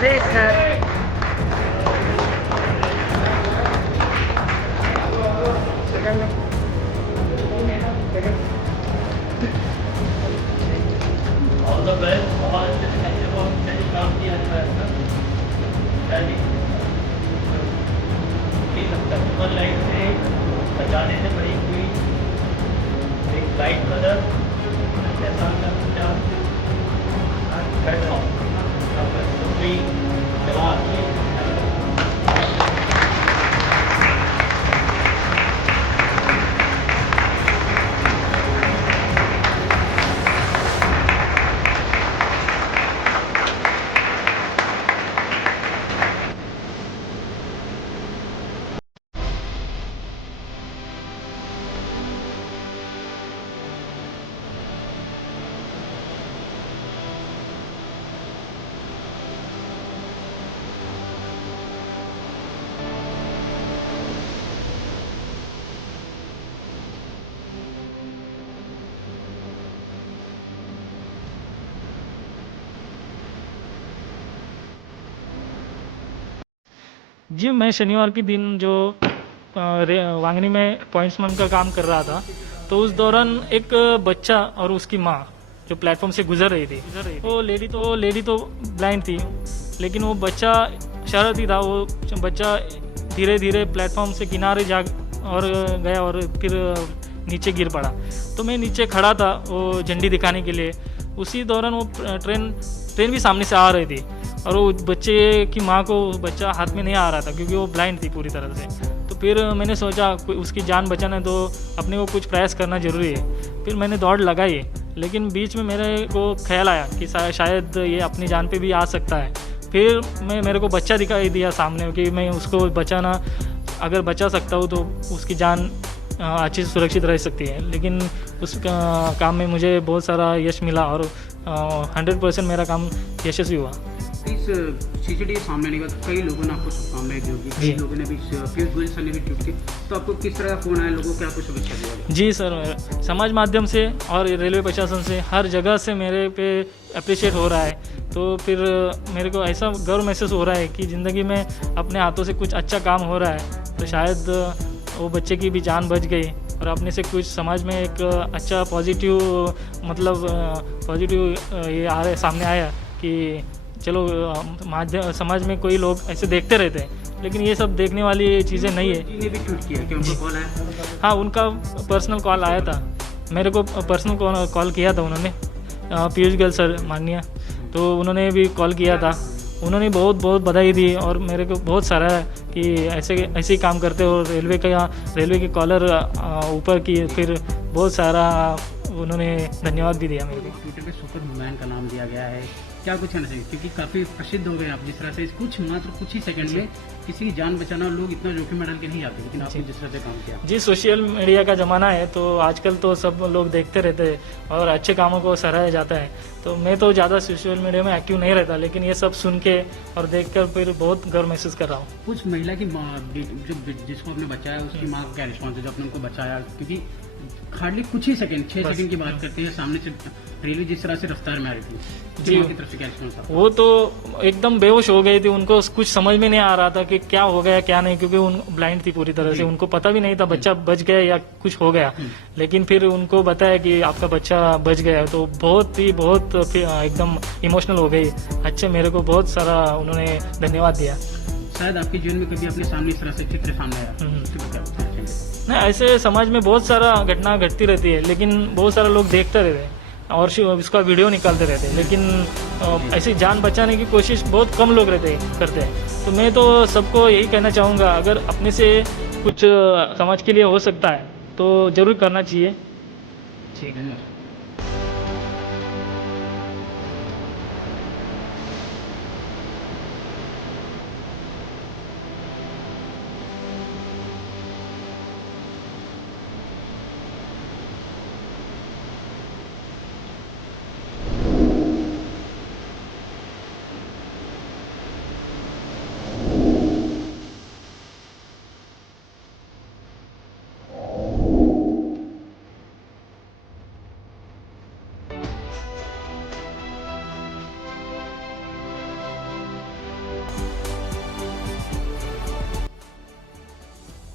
अरे sir all the best. बहुत अच्छे से बहुत सही काम किया है सर। ह्यूमन लाइफ से बचाने से बड़ी हुई एक लाइट ब्रदर ऐसा चला जी, मैं शनिवार के दिन जो वांगनी में पॉइंट्समैन का काम कर रहा था, तो उस दौरान एक बच्चा और उसकी माँ जो प्लेटफॉर्म से गुजर रही थी। वो लेडी तो ब्लाइंड थी, लेकिन वो बच्चा शरारती था। वो बच्चा धीरे धीरे प्लेटफॉर्म से किनारे जा और गया और फिर नीचे गिर पड़ा। तो मैं नीचे खड़ा था वो झंडी दिखाने के लिए। उसी दौरान वो ट्रेन भी सामने से आ रही थी और वो बच्चे की माँ को बच्चा हाथ में नहीं आ रहा था क्योंकि वो ब्लाइंड थी पूरी तरह से। तो फिर मैंने सोचा उसकी जान बचाना है तो अपने को कुछ प्रयास करना ज़रूरी है। फिर मैंने दौड़ लगाई, लेकिन बीच में मेरे को ख्याल आया कि शायद ये अपनी जान पे भी आ सकता है। फिर मेरे को बच्चा दिखाई दिया सामने कि मैं उसको बचाना, अगर बचा सकता हूँ तो उसकी जान अच्छी सुरक्षित रह सकती है। लेकिन उस काम में मुझे बहुत सारा यश मिला और 100% मेरा काम यशस्वी हुआ। इस सीसीटीवी सामने नहीं हुआ, कई लोगों ने आपको शुभकामनाएं दी होगी, कई लोगों ने भी, पीयूष गोयल सर ने भी ट्वीट की, तो आपको किस तरह का फ़ोन आया, लोगों को आपको शुभेच्छा दिया? जी सर, समाज माध्यम से और रेलवे प्रशासन से हर जगह से मेरे पे अप्रिशिएट हो रहा है। तो फिर मेरे को ऐसा गर्व महसूस हो रहा है कि ज़िंदगी में अपने हाथों से कुछ अच्छा काम हो रहा है। तो शायद वो बच्चे की भी जान बच गई और अपने से कुछ समाज में एक अच्छा पॉजिटिव ये सामने आया कि चलो समाज में कोई लोग ऐसे देखते रहते हैं, लेकिन ये सब देखने वाली चीज़ें नहीं है। जी ने भी ट्वीट किया कि उनको कॉल आया? हाँ, उनका पर्सनल कॉल आया था, मेरे को पर्सनल कॉल किया था उन्होंने, पीयूष गोयल सर माननीय, तो उन्होंने भी कॉल किया था। उन्होंने बहुत बधाई दी और मेरे को बहुत सारा है कि ऐसे ही काम करते हो। रेलवे के कॉलर ऊपर की, फिर बहुत सारा उन्होंने धन्यवाद भी दिया मेरे को। ट्विटर पे सुपरमैन का नाम दिया गया है, क्या कुछ कहना चाहिए, क्योंकि काफ़ी प्रसिद्ध हो गए आप जिस तरह से मात्र कुछ ही सेकंड में किसी की जान बचाना, लोग इतना जोखिम में डाल के नहीं आते, लेकिन आपने जिस तरह से काम किया। जी, सोशल मीडिया का ज़माना है तो आजकल तो सब लोग देखते रहते हैं और अच्छे कामों को सराहा जाता है। तो मैं तो ज़्यादा सोशल मीडिया में एक्टिव नहीं रहता, लेकिन ये सब सुन के और देख कर फिर बहुत गर्व महसूस कर रहा हूँ। कुछ महिला की माँ जिसको आपने बचाया, उसकी माँ का क्या रिस्पॉन्स है जो आपने उनको बचाया, क्योंकि हार्डली कुछ ही सेकंड 6 सेकंड की बात करते हैं, सामने से रेलवे जिस तरह से रफ्तार में आ रही थी, जी, की तरफ से क्या रिस्पॉन्स था? वो तो एकदम बेहोश हो गई थी, उनको कुछ समझ में नहीं आ रहा था कि क्या हो गया क्या नहीं, क्योंकि उन ब्लाइंड थी पूरी तरह से, उनको पता भी नहीं था बच्चा बच गया या कुछ हो गया। लेकिन फिर उनको बताया कि आपका बच्चा बच गया, तो बहुत एकदम इमोशनल हो गई। अच्छे, मेरे को बहुत सारा उन्होंने धन्यवाद दिया। शायद आपके जीवन में कभी अपने सामने इस तरह से चित्र सामने आया? नहीं, ऐसे समाज में बहुत सारा घटना घटती रहती है, लेकिन बहुत सारे लोग देखते रहते हैं और उसका वीडियो निकालते रहते हैं, लेकिन ऐसी जान बचाने की कोशिश बहुत कम लोग करते हैं। तो मैं तो सबको यही कहना चाहूँगा, अगर अपने से कुछ समाज के लिए हो सकता है तो ज़रूर करना चाहिए। ठीक है।